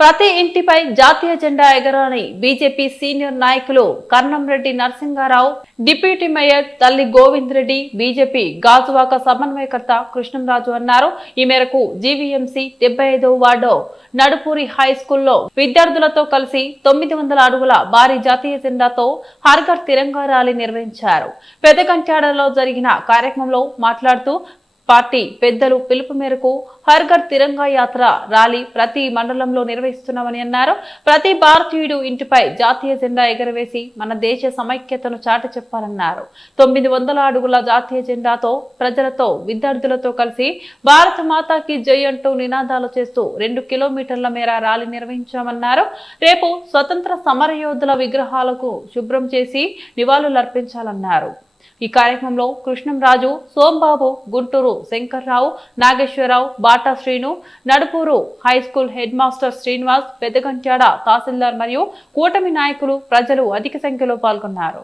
ప్రతి ఇంటిపై జాతీయ జెండా ఎగరాని బీజేపీ సీనియర్ నాయకులు కర్ణంరెడ్డి నరసింహారావు డిప్యూటీ మేయర్ తల్లి గోవింద్ రెడ్డి బీజేపీ గాజువాక సమన్వయకర్త కృష్ణంరాజు అన్నారు. ఈ మేరకు జీవీఎంసీ డెబ్బై ఐదవ వార్డు నడుపూరి హై స్కూల్లో విద్యార్థులతో కలిసి తొమ్మిది వందల అడుగుల భారీ జాతీయ జెండాతో హర్ఘర్ తిరంగా ర్యాలీ నిర్వహించారు. పెద్దగంట్యాడలో జరిగిన కార్యక్రమంలో మాట్లాడుతూ పార్టీ పెద్దలు పిలుపు మేరకు హర్ఘర్ తిరంగా యాత్ర ర్యాలీ ప్రతి మండలంలో నిర్వహిస్తున్నామని అన్నారు. ప్రతి భారతీయుడు ఇంటిపై జాతీయ జెండా ఎగరవేసి మన దేశ సమైక్యతను చాటి చెప్పాలన్నారు. తొమ్మిది వందల అడుగుల జాతీయ జెండాతో ప్రజలతో విద్యార్థులతో కలిసి భారత మాతాకి జై అంటూ నినాదాలు చేస్తూ రెండు కిలోమీటర్ల మేర ర్యాలీ నిర్వహించామన్నారు. రేపు స్వతంత్ర సమరయోధుల విగ్రహాలకు శుభ్రం చేసి నివాళులర్పించాలన్నారు. ఈ కార్యక్రమంలో Krishnamraju Sombabu Gunturu Shankarrao Nageswararao Bata Srinu Nadupuru high school head master Srinivas Peddaganchada tahsildar మరియు కూటమి నాయకులు ప్రజలు అధిక సంఖ్యలో పాల్గొన్నారు.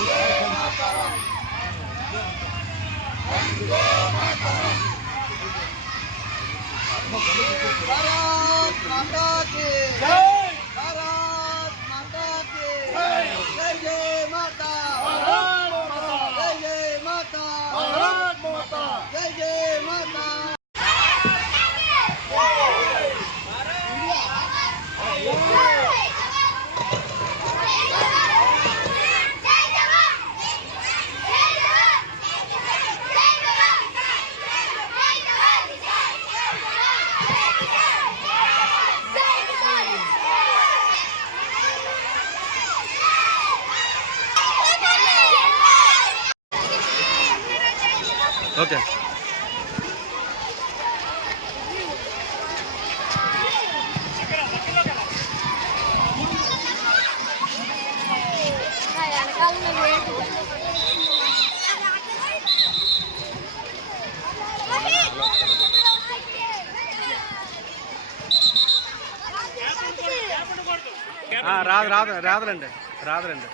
भारत माता की जय ఓకే. రాదు రాదు రాదులండి రాదులండి.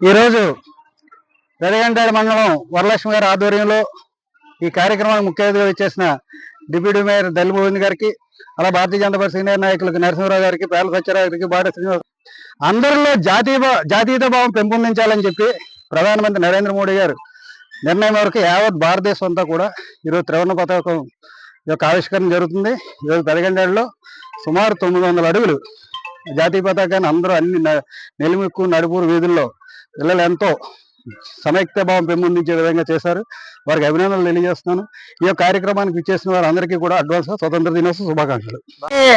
ఈరోజు వెలగంటాడు మండలం వరలక్ష్మి గారి ఆధ్వర్యంలో ఈ కార్యక్రమానికి ముఖ్య అతిథిగా ఇచ్చేసిన డిప్యూటీ మేయర్ దళి గోవింద్ గారికి అలా భారతీయ జనతా పార్టీ సీనియర్ నాయకులకు నరసింహరావు గారికి పేర్ల సత్యరావు గారికి బాట శ్రీనివాస్ అందరిలో జాతీయ భా- జాతీయత భావం పెంపొందించాలని చెప్పి ప్రధానమంత్రి నరేంద్ర మోడీ గారు నిర్ణయం వరకు యావత్ భారతదేశం అంతా కూడా ఈరోజు త్రివర్ణ పతాకం యొక్క ఆవిష్కరణ జరుగుతుంది. ఈరోజు పెదగండాడులో సుమారు తొమ్మిది వందల అడుగులు జాతీయ పతాకాన్ని అందరూ అన్ని నెలిమిక్కు నడుపూరు వీధుల్లో పిల్లలు ఎంతో సమైక్య భావం పెంపొందించే విధంగా చేశారు. వారికి అభినందనలు తెలియజేస్తున్నాను. ఈ యొక్క కార్యక్రమానికి ఇచ్చేసిన వారందరికీ కూడా అడ్వాన్స్గా స్వతంత్ర దినోత్సవ శుభాకాంక్షలు.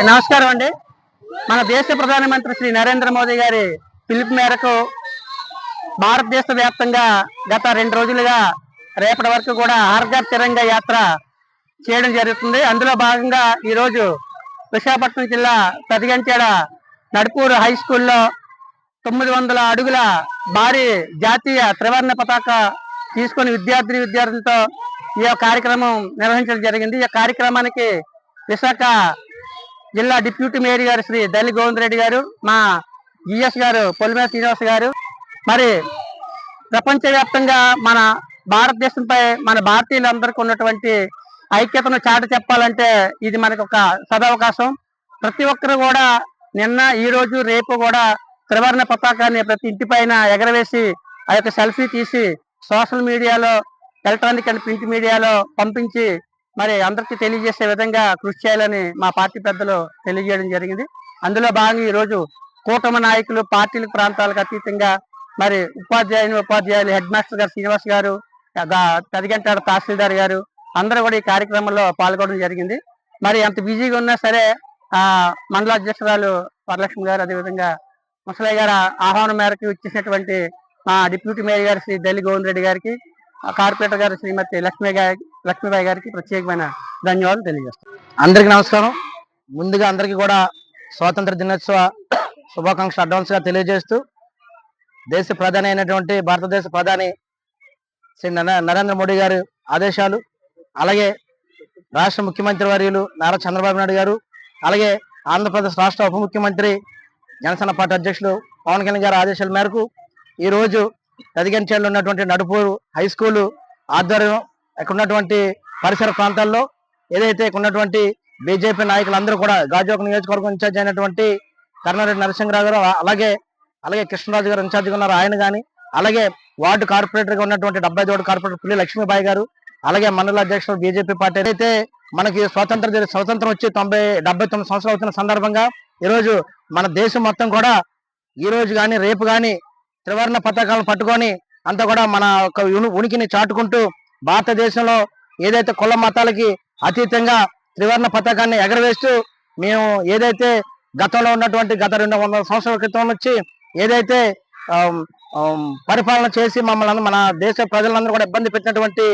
నమస్కారం అండి. మన దేశ ప్రధానమంత్రి శ్రీ నరేంద్ర మోదీ గారి పిలుపు మేరకు భారతదేశ వ్యాప్తంగా గత రెండు రోజులుగా రేపటి వరకు కూడా ఆర్గర్ తిరంగ యాత్ర చేయడం జరుగుతుంది. అందులో భాగంగా ఈరోజు విశాఖపట్నం జిల్లా పెదగంచేడ నడుపూరు హై స్కూల్లో తొమ్మిది వందల అడుగుల భారీ జాతీయ త్రివర్ణ పతాక తీసుకొని విద్యార్థి విద్యార్థులతో ఈ యొక్క కార్యక్రమం నిర్వహించడం జరిగింది. ఈ కార్యక్రమానికి విశాఖ జిల్లా డిప్యూటీ మేయర్ గారు శ్రీ దళి గోవింద్ రెడ్డి గారు మా జిఎస్ గారు పొలిమే శ్రీనివాస్ గారు మరి ప్రపంచవ్యాప్తంగా మన భారతదేశంపై మన భారతీయులందరికీ ఉన్నటువంటి ఐక్యతను చాట చెప్పాలంటే ఇది మనకు ఒక సదవకాశం. ప్రతి ఒక్కరు కూడా నిన్న ఈ రోజు రేపు కూడా త్రివర్ణ పతాకాన్ని ప్రతి ఇంటి పైన ఎగరవేసి ఆ యొక్క సెల్ఫీ తీసి సోషల్ మీడియాలో ఎలక్ట్రానిక్ అండ్ ప్రింట్ మీడియాలో పంపించి మరి అందరికీ తెలియజేసే విధంగా కృషి చేయాలని మా పార్టీ పెద్దలు తెలియజేయడం జరిగింది. అందులో భాగంగా ఈ రోజు కూటమి నాయకులు పార్టీల ప్రాంతాలకు అతీతంగా మరి ఉపాధ్యాయుని ఉపాధ్యాయులు హెడ్ మాస్టర్ గారు శ్రీనివాస్ గారు తదిగంటాడ తహసీల్దార్ గారు అందరూ కూడా ఈ కార్యక్రమంలో పాల్గొనడం జరిగింది. మరి ఎంత బిజీగా ఉన్నా సరే మండలాధ్యక్షురాలు వరలక్ష్మి గారు అదేవిధంగా ముసలయ్య గారు ఆహ్వానం మేరకు ఇచ్చేసినటువంటి మా డిప్యూటీ మేయర్ గారు శ్రీ దళి గోవింద్ రెడ్డి గారికి ఆ కార్పొరేటర్ గారు శ్రీమతి లక్ష్మీ గారి లక్ష్మీబాయి గారికి ప్రత్యేకమైన ధన్యవాదాలు తెలియజేస్తాను అందరికీ నమస్కారం. ముందుగా అందరికీ కూడా స్వాతంత్ర దినోత్సవ శుభాకాంక్షలు అడ్వాన్స్గా తెలియజేస్తూ దేశ ప్రధాని అయినటువంటి భారతదేశ ప్రధాని శ్రీ నరేంద్ర మోడీ గారు ఆదేశాలు అలాగే రాష్ట్ర ముఖ్యమంత్రి వర్యులు నారా చంద్రబాబు నాయుడు గారు అలాగే ఆంధ్రప్రదేశ్ రాష్ట్ర ఉప ముఖ్యమంత్రి జనసేన పార్టీ అధ్యక్షులు పవన్ కళ్యాణ్ గారి ఆదేశాల మేరకు ఈ రోజు తదిగంచేళ్ళు ఉన్నటువంటి నడుపూరు హై స్కూలు ఆధ్వర్యం ఇక్కడ ఉన్నటువంటి పరిసర ప్రాంతాల్లో ఏదైతే ఇక్కడ ఉన్నటువంటి బీజేపీ నాయకులందరూ కూడా గాజువాక నియోజకవర్గం ఇన్ఛార్జ్ అయినటువంటి కర్ణారెడ్డి నరసింహరావు గారు అలాగే అలాగే కృష్ణరాజు గారు ఇన్ఛార్జ్గా ఉన్నారు ఆయన కానీ అలాగే వార్డు కార్పొరేటర్గా ఉన్నటువంటి డెబ్బై తోడు కార్పొరేటర్ పుల్లి లక్ష్మీబాయి గారు అలాగే మండల అధ్యక్షుడు బీజేపీ పార్టీ. అయితే మనకి స్వాతంత్ర స్వతంత్రం వచ్చి తొంభై డెబ్బై తొమ్మిది సంవత్సరాలు అవుతున్న సందర్భంగా ఈరోజు మన దేశం మొత్తం కూడా ఈ రోజు రేపు కానీ త్రివర్ణ పతాకాలను పట్టుకొని అంతా కూడా మన యొక్క ఉని- ఉనికిని చాటుకుంటూ భారతదేశంలో ఏదైతే కుల మతాలకి అతీతంగా త్రివర్ణ పతాకాన్ని ఎగరవేస్తూ మేము ఏదైతే గతంలో ఉన్నటువంటి గత రెండు వందల సంవత్సరాల క్రితం నుంచి ఏదైతే పరిపాలన చేసి మమ్మల్ని మన దేశ ప్రజలందరూ కూడా ఇబ్బంది పెట్టినటువంటి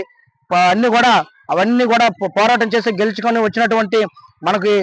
అన్ని కూడా అవన్నీ కూడా పోరాటం చేసి గెలుచుకొని వచ్చినటువంటి మనకి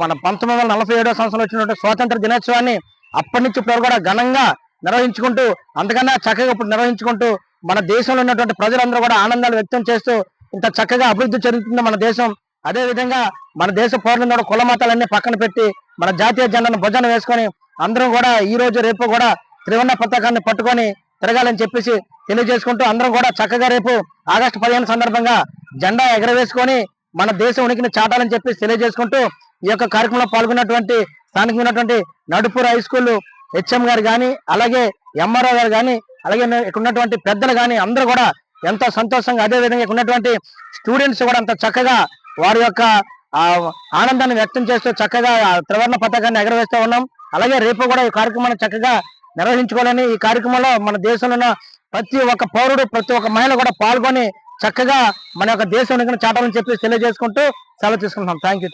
మన పంతొమ్మిది వందల నలభై ఏడో సంవత్సరంలో వచ్చినటువంటి స్వాతంత్ర దినోత్సవాన్ని అప్పటి నుంచి ఇప్పుడు కూడా ఘనంగా నిర్వహించుకుంటూ అంతకన్నా చక్కగా ఇప్పుడు నిర్వహించుకుంటూ మన దేశంలో ఉన్నటువంటి ప్రజలందరూ కూడా ఆనందాలు వ్యక్తం చేస్తూ ఇంత చక్కగా అభివృద్ధి చెందుతుంది మన దేశం. అదే విధంగా మన దేశ పౌరులందరూ కూడా కుల మతాలన్నీ పక్కన పెట్టి మన జాతీయ జెండాను భుజాన వేసుకొని అందరం కూడా ఈ రోజు రేపు కూడా త్రివర్ణ పతాకాన్ని పట్టుకొని తిరగాలని చెప్పేసి తెలియజేసుకుంటూ అందరం కూడా చక్కగా రేపు ఆగస్టు పదిహేను సందర్భంగా జెండా ఎగరవేసుకొని మన దేశం ఉనికిని చాటాలని చెప్పేసి తెలియజేసుకుంటూ ఈ యొక్క కార్యక్రమంలో పాల్గొన్నటువంటి స్థానికమైనటువంటి నడుపూర్ హై స్కూల్ హెచ్ఎం గారు కానీ అలాగే ఎంఆర్ఓ గారు కానీ అలాగే ఇక్కడ ఉన్నటువంటి పెద్దలు కానీ అందరూ కూడా ఎంతో సంతోషంగా అదే విధంగా ఇక్కడ ఉన్నటువంటి స్టూడెంట్స్ కూడా అంత చక్కగా వారి యొక్క ఆనందాన్ని వ్యక్తం చేస్తూ చక్కగా త్రివర్ణ పతాకాన్ని ఎగరవేస్తూ ఉన్నాం. అలాగే రేపు కూడా ఈ కార్యక్రమాన్ని చక్కగా నిర్వహించుకోవాలని ఈ కార్యక్రమంలో మన దేశంలో ఉన్న ప్రతి ఒక్క పౌరుడు ప్రతి ఒక్క మహిళ కూడా పాల్గొని చక్కగా మన యొక్క దేశం చాటాలని చెప్పి తెలియజేసుకుంటూ సెలవు తీసుకుంటున్నాం. Thank you